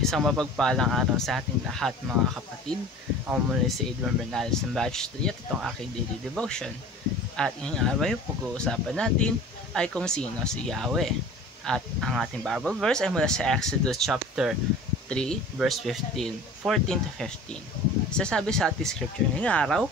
Isang mapagpalang araw sa ating lahat mga kapatid. Ako muli si Edwin Bernales ng Batch 3 at itong aking daily devotion. At ngayong araw yung pag-uusapan natin ay kung sino si Yahweh. At ang ating Bible verse ay mula sa Exodus chapter 3 verse 14 to 15. Sasabi sa ating scripture ngayong araw,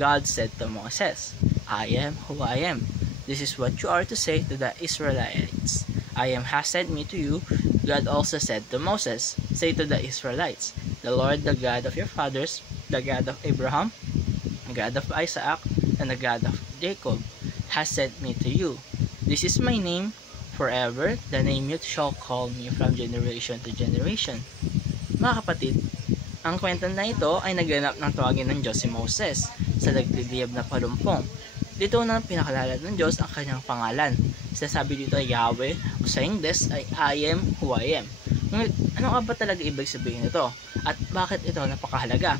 God said to Moses, I am who I am. This is what you are to say to the Israelites. I am has sent me to you. God also said to Moses, say to the Israelites, the Lord, the God of your fathers, the God of Abraham, the God of Isaac, and the God of Jacob, has sent me to you. This is my name forever, the name you shall call me from generation to generation. Mga kapatid, ang kwento na ito ay naganap ng tawagin ng Diyos si Moses sa nagdiliyab na palumpong. Dito na pinakalala ng Diyos ang kanyang pangalan. Sinasabi dito ay Yahweh, o sa English ay I am who I am. Ngunit ano nga ba talaga ibig sabihin nito? At bakit ito napakahalaga?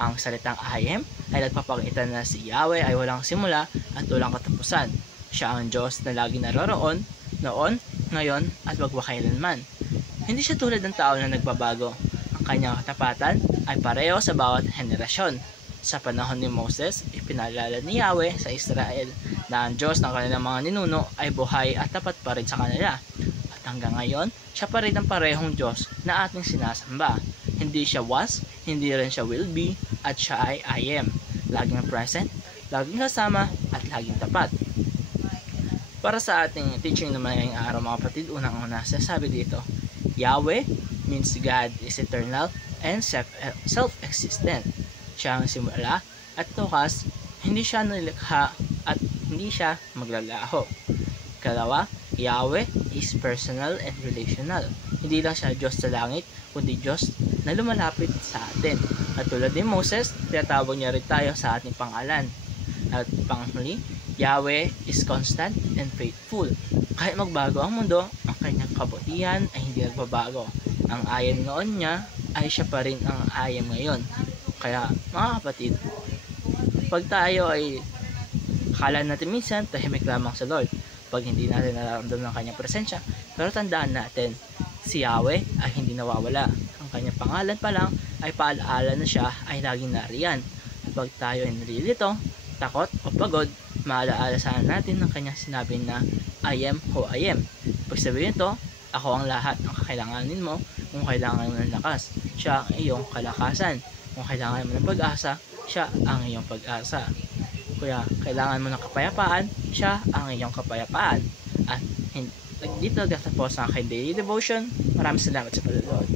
Ang salitang I am ay nagpapakita na si Yahweh ay walang simula at walang katapusan. Siya ang Diyos na lagi naroroon, noon, ngayon, at magpakailanman. Hindi siya tulad ng tao na nagbabago. Ang kanyang katapatan ay pareho sa bawat henerasyon. Sa panahon ni Moses, ipinalala ni Yahweh sa Israel na ang Diyos ng kanilang mga ninuno ay buhay at tapat pa rin sa kanila. At hanggang ngayon, siya pa rin ang parehong Diyos na ating sinasamba. Hindi siya was, hindi rin siya will be, at siya ay I am. Laging present, laging kasama, at laging tapat. Para sa ating teaching naman ngayong araw mga kapatid, unang-una, sasabi dito, Yahweh means God is eternal and self-existent. Siya ang simula at tukas, hindi siya nilikha at hindi siya maglalaho. Kalawa, Yahweh is personal and relational. Hindi lang siya Diyos sa langit, kundi Diyos na lumalapit sa atin. At tulad ni Moses, tinatawag niya rin tayo sa ating pangalan. At panghuli, Yahweh is constant and faithful. Kahit magbago ang mundo, ang kanyang kabutihan ay hindi nagbabago. Ang ayam noon niya ay siya pa rin ang ayam ngayon. Kaya mga kapatid, pag tayo ay akala natin minsan tahimik lamang sa Lord pag hindi natin nararamdaman ang kanyang presensya, pero tandaan natin, si Yahweh ay hindi nawawala. Ang kanyang pangalan pa lang ay paalaala na siya ay laging nariyan. Pag tayo ay nalilito, takot o pagod, maalaala sana natin ng kanyang sinabi na I am who I am. Pag sabihin ito, ako ang lahat ang kakailanganin mo. Kung kailangan mo ng lakas, siya ang iyong kalakasan. Kung kailangan mo ng pag-asa, siya ang iyong pag-asa. Kaya kailangan mo ng kapayapaan, siya ang iyong kapayapaan. At dito nagtatapos ang aking daily devotion. Maraming salamat sa panonood.